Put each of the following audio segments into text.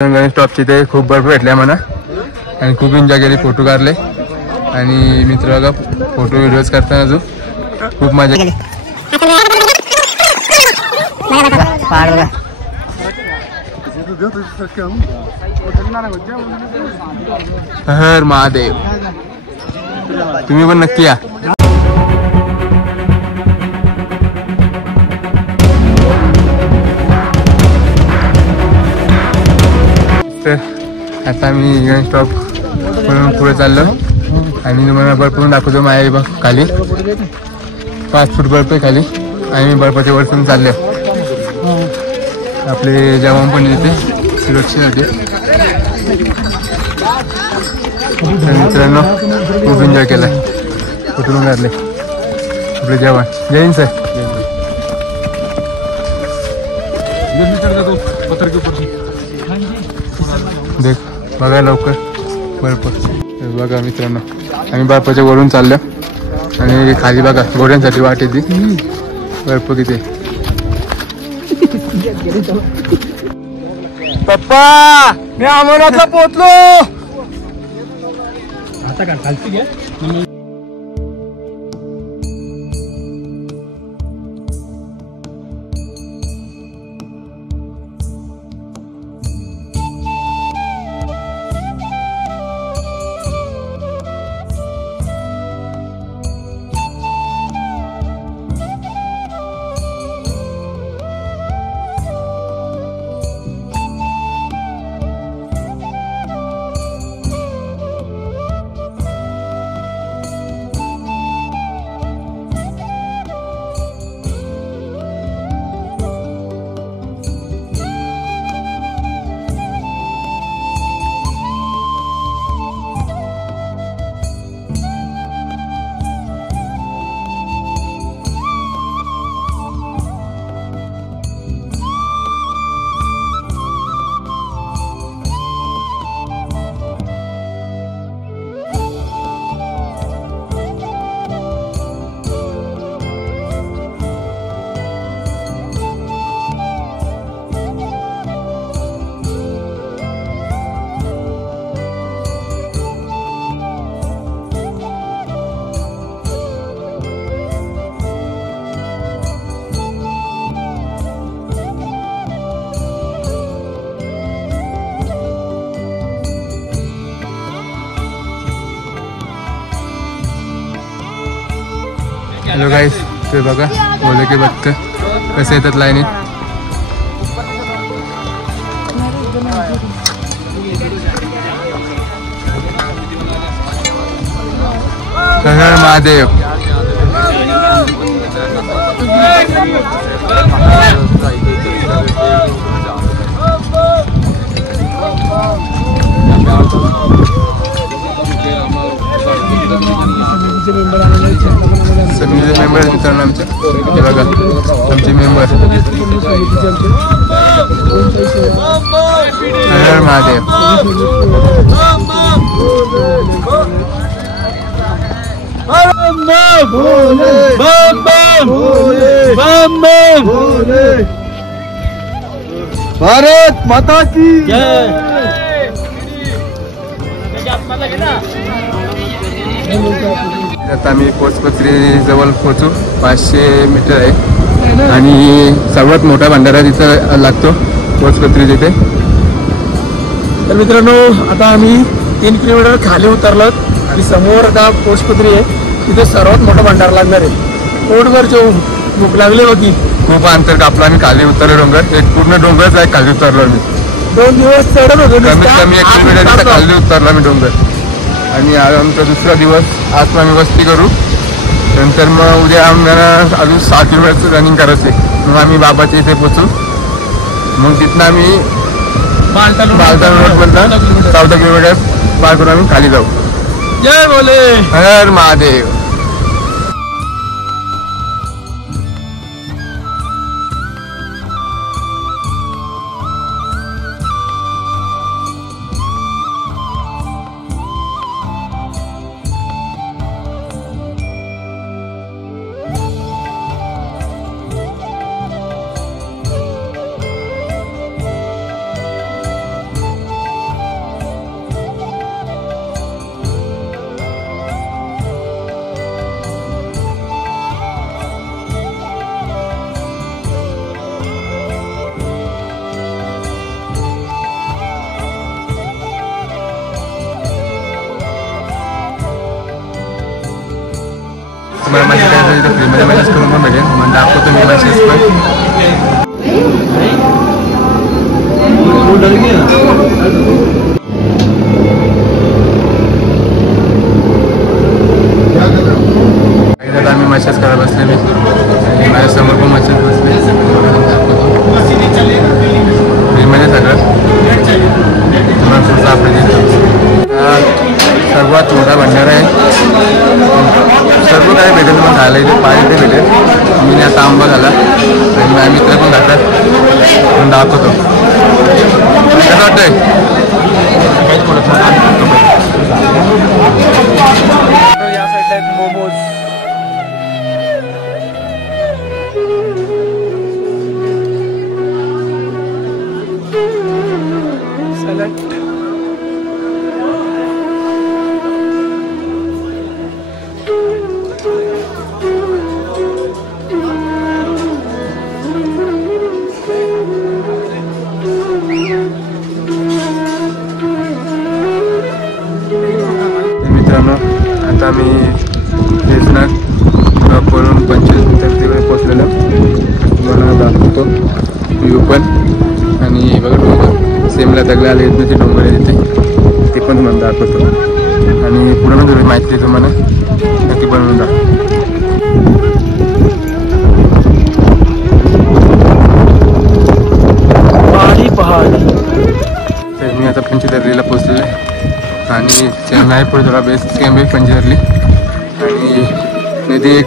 गणेश टॉपचे ते खूप बर्फ भेटले मला आणि खूप एन्जॉय केली, फोटो काढले आणि मित्र बघा फोटो व्हिडिओज करताना जो खूप मजा केली। हर महादेव, तुम्ही पण नक्की या। आता मी गणेश टॉप म्हणून पुढे चाललो आणि तुम्हाला बर्फ पण दाखवतो। माझ्या बघ खाली 5 फूट बर्फ आहे खाली आणि मी बर्फाच्या वरतून चाललो। आपले जवान पण येते सुरक्षेसाठी। मित्रांनो खूप एन्जॉय केला, कुठून काढले आपले जवान। जय हिंद सर। देख बघा लवकर बर्फ बघा मित्रांनो, आम्ही बर्फाच्या वरून चाललो आणि खाली बघा घोड्यांसाठी वाट येते, बर्फ किती। पप्पा मी अमरनाथला पोहोचलो। आता काय खालती घ्या। हॅलो गाईस, ते बघा बोले की बघतं कसे येतात लाईनीत। हर महादेव। मेंबर मित्रांनो आमचे हे बघा आमचे मेंबर। हर महादेव। भारत माता की जय। आता आम्ही पोचपत्री जवळ पोहोचू, 500 मीटर आहे आणि सर्वात मोठा भंडारा तिथं लागतो पोचपत्री तिथे। तर मित्रांनो आता आम्ही 3 किलोमीटर खाली उतरलो आणि समोर आता पोचपत्री आहे, तिथे सर्वात मोठा भंडारा लागणार आहे। पोटभर जेवून भूक लागली होती, खूप अंतर कापला आणि खाली उतरलो डोंगर, एक पूर्ण डोंगरच आहे खाली उतरलो मी। 2 दिवस चढत होतो, कमीत कमी 1 किलोमीटर खाली उतरला मी डोंगर। आणि आज आमचा दुसरा दिवस, आज आम्ही वस्ती करू, नंतर मग उद्या आम्हाला अजून 6 किलोमीटर रनिंग करायचं आहे। मग आम्ही बाबाच्या इथे पोचू, मग तिथनं आम्ही बालताल रोडमधनं 14 किलोमीटर पार करून आम्ही खाली जाऊ। जय बोले हर महादेव। तुम्हाला मॅसेज करायचं इथे फ्रीमध्ये मॅसेज करून पण भेटेल. मग दाखवतो मी मॅसेज पण. आता आम्ही मॅसेज करायला बसलेले आणि माझ्या समोर पण मॅसेज बसले. फ्रीमध्ये सगळं तुम्हाला पुढचं आपलं सर्वात मोठा भंडारा आहे. सर्व काही भेटेल मग खायला इथे पाणी ते भेटेल. मी आता आंबा झाला आणि माझ्या मित्र पण खातात पण दाखवतो कसं वाटतंय. या साईडला आहेत मोमोज. सॅलड. मित्रांनो आता आम्ही बेसनाथ करून 25 मिनिटांमध्ये पोचलेलो. तुम्हाला दाखवतो व्ह्यू पण. आणि बघा डोंगर सेमला दगला आले इथनं जे डोंगर आहे तिथे ते पण तुम्हाला दाखवतो. आणि पूर्ण थोडी माहिती आहे तुम्हाला नक्की बनवून दाखवतो. तर मी आता पंचदर्लीला पोचलेलो आहे आणि चेन्नई पुढे थोडा बेस कॅम्प आहे पंचदर्ली. आणि नदी एक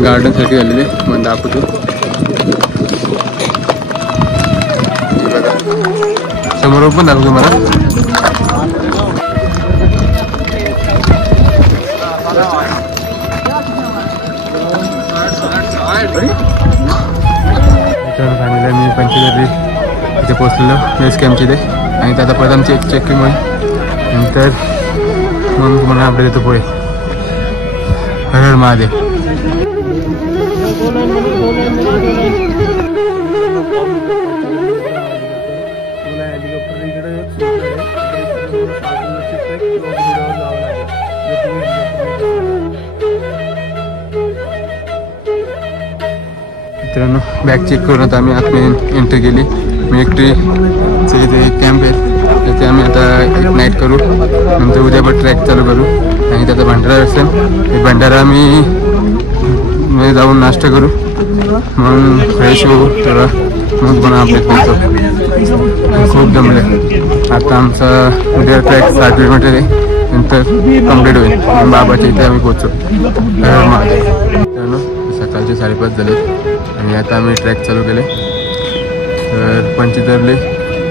गार्डनसाठी झालेली आहे मग दाखवतो. बघा समोर पण दाखवतो मला. मी पंचदर्ली इथे पोचलेलो बेस कॅम्पची ते. आणि त्याचा प्रथम चेकिंग होईल नंतर मग तुम्हाला आपल्या देतो पुढे. हर हर महादेव. मित्रांनो बॅग चेक करून आता आम्ही आतमध्ये एंट्री केली. मिलिटरीचे इथे कॅम्प आहे त्याचे आम्ही आता एक नाईट करू. नंतर उद्या पण ट्रॅक चालू करू आणि त्याचा भंडारा असेल. हे भंडारा आम्ही जाऊन नाश्ता करू मग फ्रेश होऊ थोडं मग पण अपडेट करतो. खूप जमले. आता आमचा उद्या ट्रॅक 7 किलोमीटर आहे नंतर कम्प्लीट होईल. बाबाच्या इथे आम्ही पोहोचू. मित्रांनो सकाळचे 5:30 झाले आणि आता आम्ही ट्रॅक चालू केले. तर पंचदर्ली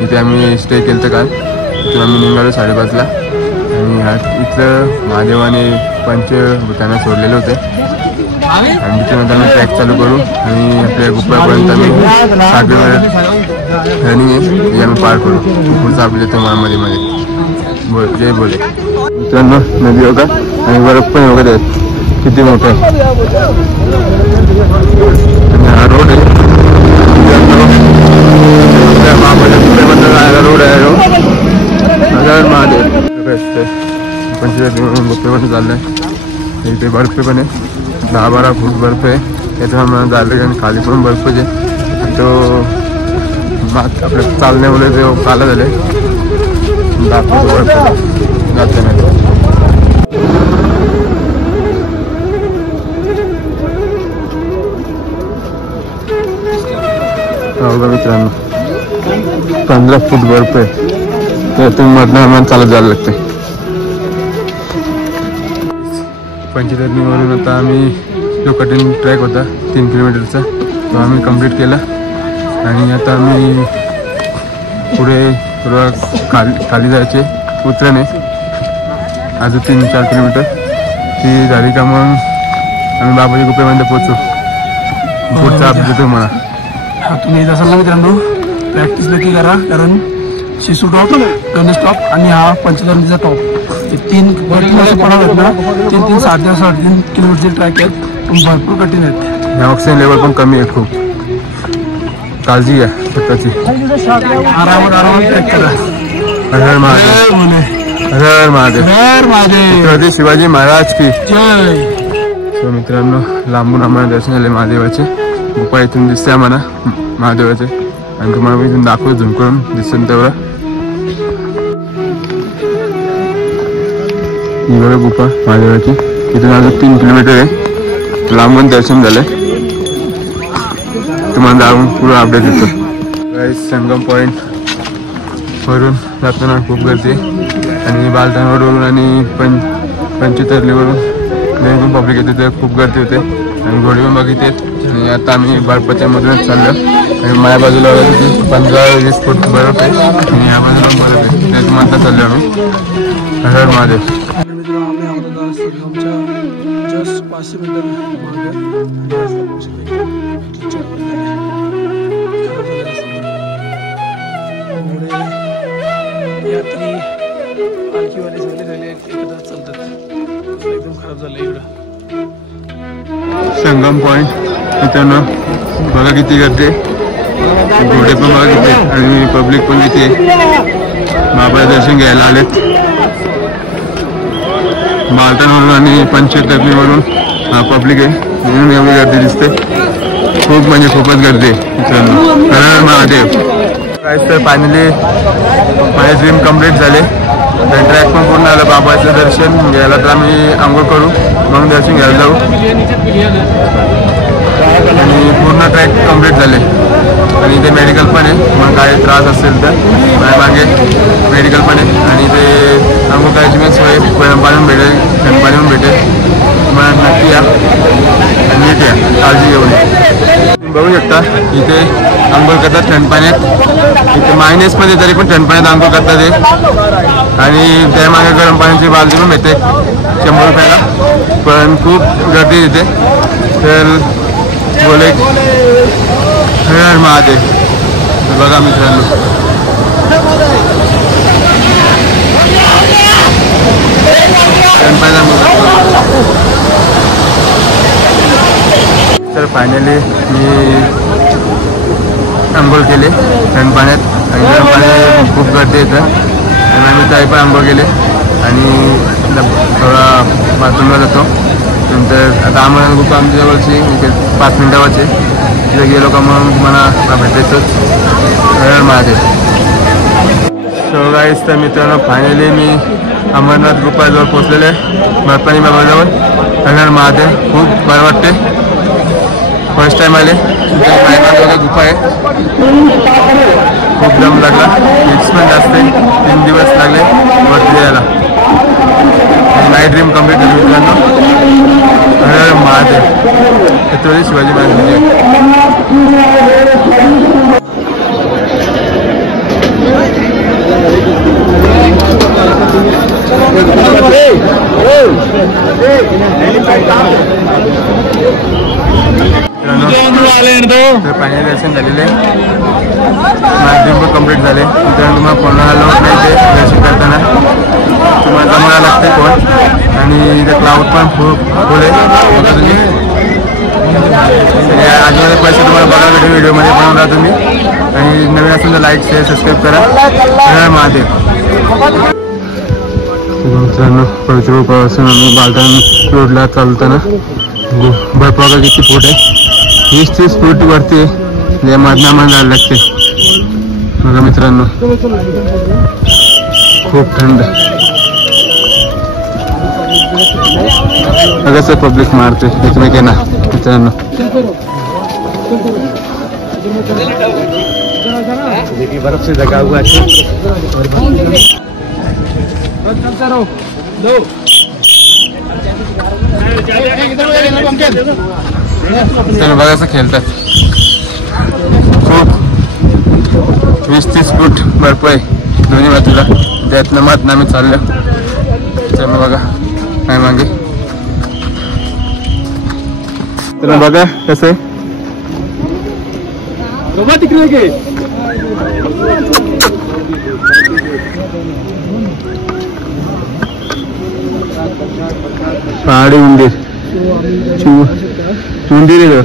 इथे आम्ही स्टे केलं तर काल. इथून आम्ही निघालो 5:30ला आणि इथलं महादेवाने पंचभूतांना सोडलेले होते. आणि तिथूनंतर आम्ही ट्रॅक चालू करू आणि आपल्या गुप्पापर्यंत आम्ही 7 किलोमीटर रनिंग आहे हे आम्ही पार करू. पुढचा आपल्या येतो मध्ये बोल जय बोले. मित्रांनो नदी बघा आणि बर्फ पण वगैरे आहेत किती मोठं आहे. आणि हा रोड आहे रोड आहे हर महादेव. पंचदर्ली म्हणून गुप्पेमध्ये चाललं आहे. इथे बर्फ पण आहे 10-12 फूट बर्फ आहे. त्याच्यामुळे झालं आणि खाली पण बर्फच आहे. तो आपल्या चालण्यामुळे ते काला झाले दाखवतो बर्फ जाते नाही. बघा मित्रांनो 15 फूट बर्फ आहे. त्यातून मधनं आम्हाला चालत जायला लागते. पंचदर्लीवरून आता आम्ही जो कठीण ट्रॅक होता 3 किलोमीटरचा तो आम्ही कंप्लीट केला. आणि आता आम्ही पुढे थोडं खाली जायचे उतरणे अजून 3-4 किलोमीटर ती झाली का मग आम्ही बाबाजी गुप्पेमध्ये पोहोचू. पुढचा अपडेट देतो मला. तुम्ही येत असाल ना मित्रांनो प्रॅक्टिस नक्की करा कारण शिसू टॉप गणेश टॉप आणि हा पंचदर्लीचा टॉप हे 3 भरपूर असे पडाव आहेत ना. 3-3 3.5 किलोमीटरचे ट्रॅक आहेत पण भरपूर कठीण आहेत. ऑक्सिजन लेवल पण कमी आहे खूप. काळजी घ्या स्वतःची. आरामात ट्रॅक करा. हर हर महादेव. हर हर महादेव. हर महादेव. छत्रपती शिवाजी महाराज की जय. सो मित्रांनो, लांबून आम्हाला दर्शन झाले महादेवाचे. गुफा इथून दिसते आम्हाला महादेवाचे, आणि तुम्हाला इथून दाखवतो झूम करून दिसेल तेवढं. ही बघा गुफा महादेवाची, इथून अजून 3 किलोमीटर आहे. लांबून दर्शन झालंय, तुम्हाला जाऊन पुढं अपडेट देतो. संगम पॉईंट वरून जाताना खूप गर्दी, आणि बालतान रोडवरून आणि पंचतर्लीवरून पण पब्लिक येते, तर खूप गर्दी होते. आणि घोडे पण बघितले. आणि आता आम्ही बर्फाच्या मधूनच चाललो, आणि माझ्या बाजूला 15-20 फूट बर्फ आहे, आणि या बाजूला बर्फ आहे. त्यात मात्र चाललो आम्ही. हर महादेव. जस्ट 500 मीटर यात्री पालखीवाले सगळे झाले एकदा चालतात, एकदम खराब झालं इकडं. संगम पॉइंट मित्रांनो, बघा किती गर्दी आहे. घोडे पण बघा किती, आणि पब्लिक पण किती आहे. बाबा दर्शन घ्यायला आलेत मालतानवरून आणि पंचतर्लीवरून पब्लिक आहे, म्हणून एवढी गर्दी दिसते. खूप म्हणजे खूपच गर्दी आहे मित्रांनो. हर महादेव. काय तर फायनली माझे ड्रीम कम्प्लीट झाले. तर ट्रॅक पण पूर्ण आलं. बाबाचं दर्शन घ्यायला तर आम्ही आंघोळ करू, मग दर्शन घ्यायला जाऊ. आणि पूर्ण ट्रॅक कम्प्लीट झाले. आणि इथे मेडिकल पण आहे, मग काय त्रास असेल तर माझ्या मागे मेडिकल पण आहे. आणि ते आंघोळ करायची मी सोय गरम पाणी भेटेल, थंड पाणी पण भेटेल. तुम्हाला नक्की या आणि नीट या, काळजी घेऊन या. तुम्ही बघू शकता इथे आंघोळ करतात थंड पाण्यात. इथे मायनसमध्ये तरी पण थंड पाण्यात आंघोळ करतात ते. आणि त्यामागे गरम पाण्याची बालदी पण मिळते 100 रुपयाला. पण खूप गर्दी तिथे. तर बोले हर महादेव. बघा मित्रांनो, तर फायनली मी आंघोळ केली थंड पाण्यात, आणि गरम पाण्यात खूप गर्दी येतं. आणि आम्ही काही पण आंघोळ केले, आणि थोडा बाथरूमला जातो. नंतर आता आम्हाला खूप आमच्या जवळची 5 मिनिटावरची, तिथे गेलो का मग तुम्हाला भेटायचंच. हर महादेव. सो गाईस, तर मित्रांनो फायनली मी अमरनाथ गुफाजवळ पोचलेले आहे, बर्फानी बाबाजवळ. हर महादेव. खूप बरं वाटते, फर्स्ट टाइम आले. गुफा आहे, खूप दम लागला. हिट्स पण जास्त आहे, 3 दिवस लागले वरती यायला. माय ड्रीम कम्प्लीट झाली मित्रांनो. हर महादेव. छत्रपती शिवाजी महाराजांचे. पाणी दर्शन झालेले, माझे ड्रीम पण कम्प्लीट झाले. मित्रांनो, तुम्हाला फोन आलो नाही ते दर्शन करताना, तुम्हाला जमायला लागते फोन. आणि इथे क्लाउड पण खूप फुल आहे. बघा तुम्ही, आजमध्ये पैसे तुम्हाला बघा व्हिडिओमध्ये बनवून राहा तुम्ही. आणि नवीन असेल तर लाईक शेअर सबस्क्राईब करा. हर महादेव. मित्रांनो, पवित्र रूपापासून आम्ही बालतान रोडला चालताना बर्फ बघा किती फूट आहे. 20-30 फूट वरती मधना जायला लागते. बघा मित्रांनो, खूप थंड. कसं पब्लिक मारते एकमेकांना मित्रांनो. बर्फ से ढका हुआ है. बघा असं खेळतात. खूप 20-30 फूट बर्फ आहे दोन्ही बाजूला. त्यातनं मातनं आम्ही चाललो. त्यानं बघा काय मागे. तर बघा कसं आहे. तिकडे पहाडी उंदीर. उंदीर आहे.